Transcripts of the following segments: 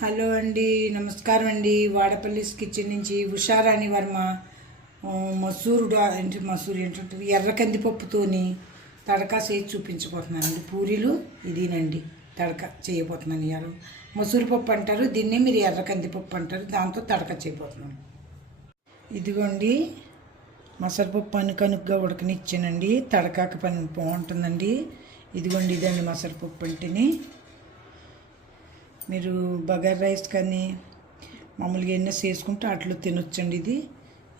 Hello అండి నమస్కారం అండి. వాడపల్లిస్ కిచెన్ నుంచి ఉషారాణి వర్మ మసూరు ఏంటి మసూరు ఏంటంటే ఎర్ర కందిపప్పుతోని తడకా చేసి చూపించబోతున్నానండి పూరీలు ఇదేనండి తడక చేయబోతున్నాను ఇవాళ మసూరు పప్పు అంటారు దీన్నే మీరు ఎర్ర కందిపప్పు అంటారు దాంతో తడక చేయబోతున్నాను. ఇదిగోండి మసరపప్పు అనుకనుగ్గా ఉడకనిచ్చానండి తడకాక పని బాగుంటుందండి. ఇదిగోండి ఇదండి మసరపప్పు అంటేని. మీరు బగార్ రైస్ కానీ మామూలుగా ఎన్న చేసుకుంటే అట్లా తినొచ్చండి ఇది.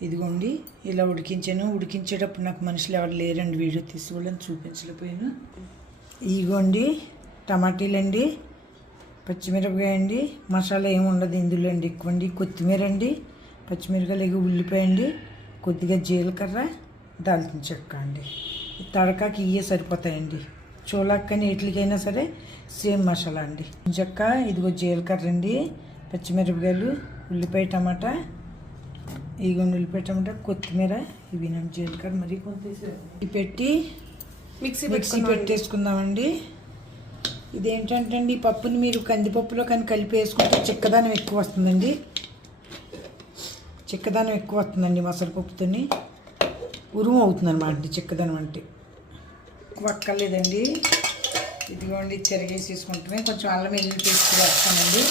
ఇదిగోండి ఇలా ఉడికించాను. ఉడికించేటప్పుడు నాకు మనుషులు ఎవరు లేరండి వీడియో తీసుకోవాలని చూపించలేకపోయాను. ఇదిగోండి టమాటీలండి పచ్చిమిరపకాయ అండి మసాలా ఏమి ఉండదు ఇందులో అండి ఎక్కువ అండి కొత్తిమీర అండి పచ్చిమిరపకాయలు ఎగి ఉల్లిపాయ అండి కొద్దిగా జీలకర్ర దాల్చిన చెక్క అండి. తడకాకి ఇవే సరిపోతాయండి. చోలాక్కని ఇట్లకైనా సరే సేమ్ మసాలా అండి. చెక్క ఇదిగో జీలకర్ర అండి పచ్చిమిరపకాయలు ఉల్లిపాయ టమాటా ఇదిగోండి ఉల్లిపాయ టమాటా కొత్తిమీర ఇవి నాకు జీలకర్ర మరి కొంత పెట్టి మిక్సీ మిక్సీ పెట్టేసుకుందామండి. ఇదేంటంటే అండి ఈ పప్పుని మీరు కందిపప్పులో కానీ కలిపి వేసుకుంటే చిక్కదనం ఎక్కువ వస్తుందండి. చిక్కదనం ఎక్కువ వస్తుందండి మసాలా పప్పుతోని ఉరుము అవుతుంది అనమాట చిక్కదనం అంటే. ఎక్కువ అక్కర్లేదండి ఇదిగోండి తిరగేసేసుకుంటున్నాయి కొంచెం అల్లం వెల్లుల్లి పేస్ట్ వేస్తామండి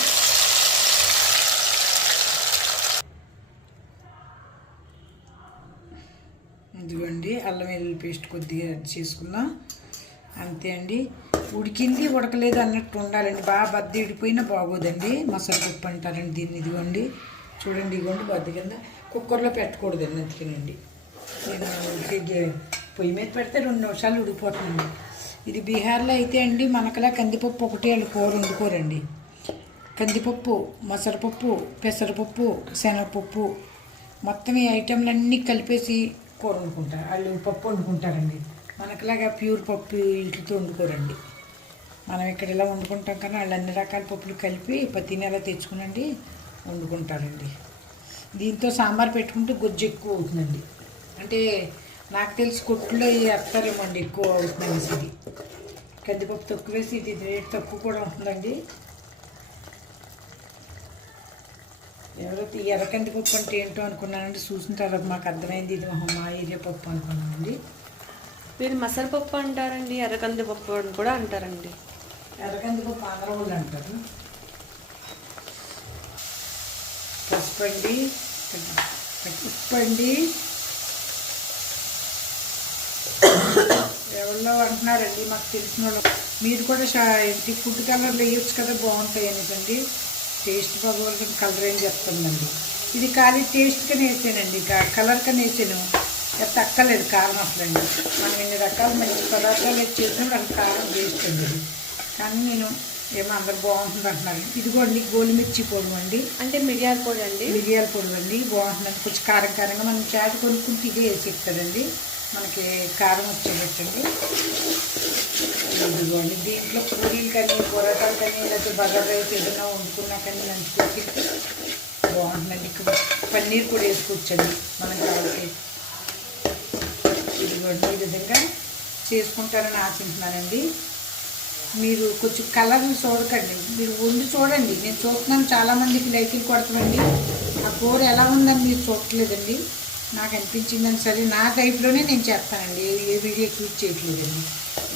ఇదిగోండి అల్లం వెల్లుల్లి పేస్ట్ కొద్దిగా యాడ్ చేసుకుందాం అంతే అండి. ఉడికింది ఉడకలేదు అన్నట్టు ఉండాలండి. బాగా బద్ది ఇడిపోయినా బాగోదండి. మసాలా పప్పు అంటారండి దీన్ని. ఇదిగోండి చూడండి ఇదిగోండి బద్ది కింద. కుక్కర్లో పెట్టకూడదండి అందుకేనండి. నేను పొయ్యి మీద పెడితే రెండు నిమిషాలు ఉడికిపోతుందండి ఇది బీహార్లో అయితే అండి మనకలా కందిపప్పు ఒకటి వాళ్ళు కూర వండుకోరండి కందిపప్పు మసరపప్పు పెసరపప్పు శనగపప్పు మొత్తం ఈ ఐటెంలన్నీ కలిపేసి కూర వండుకుంటారు వాళ్ళు పప్పు వండుకుంటారండి. మనకులాగా ప్యూర్ పప్పు ఇంటితో వండుకోరండి. మనం ఇక్కడ ఇలా వండుకుంటాం కానీ వాళ్ళు అన్ని రకాల పప్పులు కలిపి ప్రతి నెల తెచ్చుకునండి వండుకుంటారండి. దీంతో సాంబార్ పెట్టుకుంటే గొజ్జు ఎక్కువ అవుతుందండి. అంటే నాకు తెలిసి కొట్టులో వేస్తారేమో అండి ఎక్కువ అవుతుందండి ఇది. కందిపప్పు తక్కువ వేసి ఇది రేట్ తక్కువ కూడా ఉంటుందండి. ఎవరైతే ఈ ఎర్రకంది పప్పు అంటే ఏంటో అనుకున్నానండి చూసిన తర్వాత మాకు అర్థమైంది ఇది మా ఏరియా పప్పు అనుకున్నానండి. మీరు మసాలా పప్పు అంటారండి ఎర్రకంది పప్పు అని కూడా అంటారండి. ఎర్రకంది పప్పు ఆంధ్ర వాళ్ళు అంటారు. పసుపు అండి ఎవరిలో అంటున్నారండి మాకు తెలిసిన వాళ్ళు మీరు కూడా షా ఏంటి ఫుడ్ కలర్లు వేయొచ్చు కదా బాగుంటాయి అనేసండి. టేస్ట్ బాగోవాలి కలర్ ఏం చెప్తుందండి. ఇది ఖాళీ టేస్ట్గానే వేసానండి కలర్ వేసాను. ఎంత తక్కలేదు కారం అసలండి. మనం ఇన్ని రకాల మంచి పదార్థాలు చేసినప్పుడు అంత కారం వేస్ట్ అండి. కానీ నేను ఏమో అందరు బాగుంటుంది అంటున్నారు. ఇదిగోండి గోలిమిర్చి పొడి అండి. అంటే మిరియాల పొడి అండి? మిరియాల పొడి అండి బాగుంటుందండి కొంచెం కారం కారంగా మనం చాట్ కొనుక్కుంటే ఇదే వేసి ఇస్తుందండి మనకి కారం వచ్చేటట్టండి ఇదిగోండి దీంట్లో పూరీలు కానీ పొరాటాలు కానీ లేకపోతే బగర్ రైస్ ఏదైనా వండుకున్నా కానీ నంచుకోవచ్చు బాగుంటుందండి. పన్నీర్ కూడా వేసుకోవచ్చండి మనం కావాలి ఇదిగోండి ఈ విధంగా చేసుకుంటారని ఆశించున్నానండి. మీరు కొంచెం కలర్ చూడకండి. మీరు వండి చూడండి. నేను చూస్తున్నాను చాలామందికి లైకులు కొడతామండి ఆ కూర ఎలా ఉందని మీరు చూడట్లేదండి. నాకు అనిపించిందని సరే నా టైప్లోనే నేను చేస్తానండి. ఏ- ఏ వీడియో క్లిక్ చేయట్లేదండి.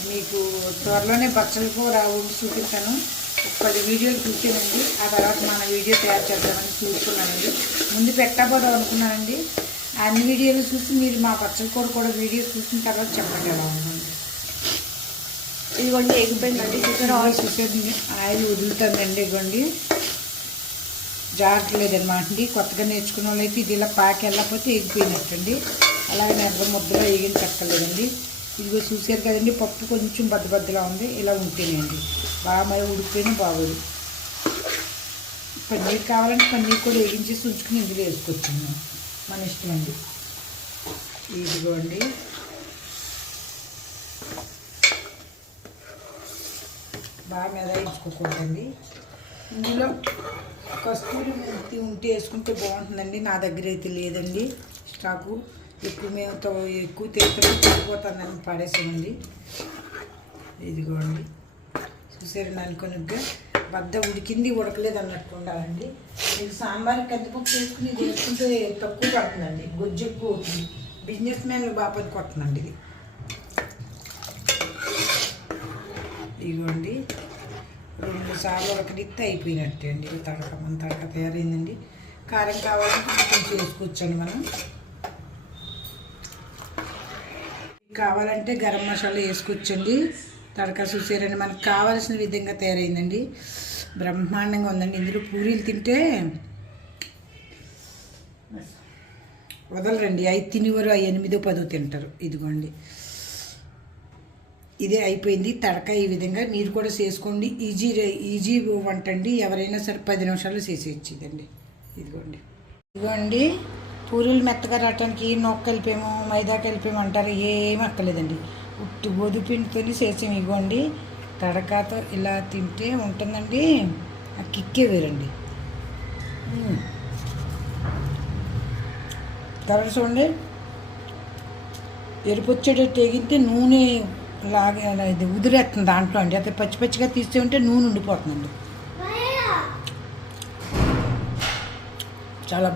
మీకు త్వరలోనే బచ్చల కూర వండి చూపిస్తాను. పది వీడియోలు చూసానండి. ఆ తర్వాత మన వీడియో తయారు చేద్దామని చూసుకున్నానండి ముందు పెట్టబోదాం అనుకున్నానండి. అన్ని వీడియోలు చూసి మీరు మా బచ్చల కూర కూడా వీడియో చూసిన తర్వాత చెప్పండి ఎలా ఉందండి ఇదిగోండి ఎగిపోయిందండి చూసారా ఆయిల్ చూసేది ఆయిల్ వదులుతుందండి ఇవ్వండి జారట్లేదు అనమాట అండి. కొత్తగా నేర్చుకున్న వాళ్ళైతే ఇది ఇలా పాకి వెళ్ళకపోతే ఎగిపోయినట్టండి అలాగే నెర్ర ముద్దలో ఎగిన చక్కలేదండి ఇదిగో చూసారు కదండి పప్పు కొంచెం బద్ద బద్దలా ఉంది. ఇలా ఉంటేనండి బాగా మరి ఉడిపోయినా బాగోదు. పన్నీర్ కావాలంటే పన్నీర్ కూడా వేగించేసి ఉంచుకుని ఇందులో వేసుకొచ్చాను మన ఇష్టం అండి. ఇదిగోండి. బాగా మెదాయించుకోకూడదండి ఇందులో కస్తూరి మెంతి ఉంటే వేసుకుంటే బాగుంటుందండి. నా దగ్గర అయితే లేదండి. స్టాకు ఎక్కువ మేము తో- ఎక్కువ తీర్థం పడిపోతానని పడేసామండి. ఇదిగోండి. చూసారు అనుకోనిగా బద్ద ఉడికింది ఉడకలేదు అన్నట్టు ఉండాలండి. మీకు సాంబార్ కందిపప్పు వేసుకుని ఇది వేసుకుంటే తక్కువ పడుతుందండి. గొజ్జు ఎక్కువ అవుతుంది. బిజినెస్ మ్యాన్ బాగా పనికి వస్తుందండి ఇది. ఇదిగోండి. రెండు సార్లు ఉడకడిస్తే అయిపోయినట్టే అండి. తడక మన తడక తయారైందండి. కారం కావాలంటే కొంచెం వేసుకోవచ్చండి మనం. కావాలంటే గరం మసాలా వేసుకోవచ్చండి తడక చూసారండి. మనకు కావాల్సిన విధంగా తయారైందండి. బ్రహ్మాండంగా ఉందండి. ఇందులో పూరీలు తింటే వదలరండి. ఐదు తినేవారు ఎనిమిదో పదో తింటారు. ఇదిగోండి. ఇదే అయిపోయింది. తడక ఈ విధంగా మీరు కూడా చేసుకోండి. ఈజీ ఈజీ వంట అండి. ఎవరైనా సరే పది నిమిషాలు చేసేయచ్చు ఇదండి ఇదిగోండి. ఇదిగోండి. పూరీలు మెత్తగా రావటానికి నొక్క కలిపేమో మైదా కలిపేమో అంటారు. ఏమీ అక్కర్లేదండి. ఉట్టు గోధుమ పిండితో చేసాము ఇదిగోండి. తడకాతో ఇలా తింటే ఉంటుందండి. ఆ కిక్కే వేరండి. తర్వాత చూడండి. ఎరుపు వచ్చేటట్టు ఎగితే నూనె లాగా ఇది ఉదిరేస్తుంది దాంట్లో అండి. అయితే పచ్చి పచ్చిగా తీస్తే ఉంటే నూనె ఉండిపోతుందండి. చాలా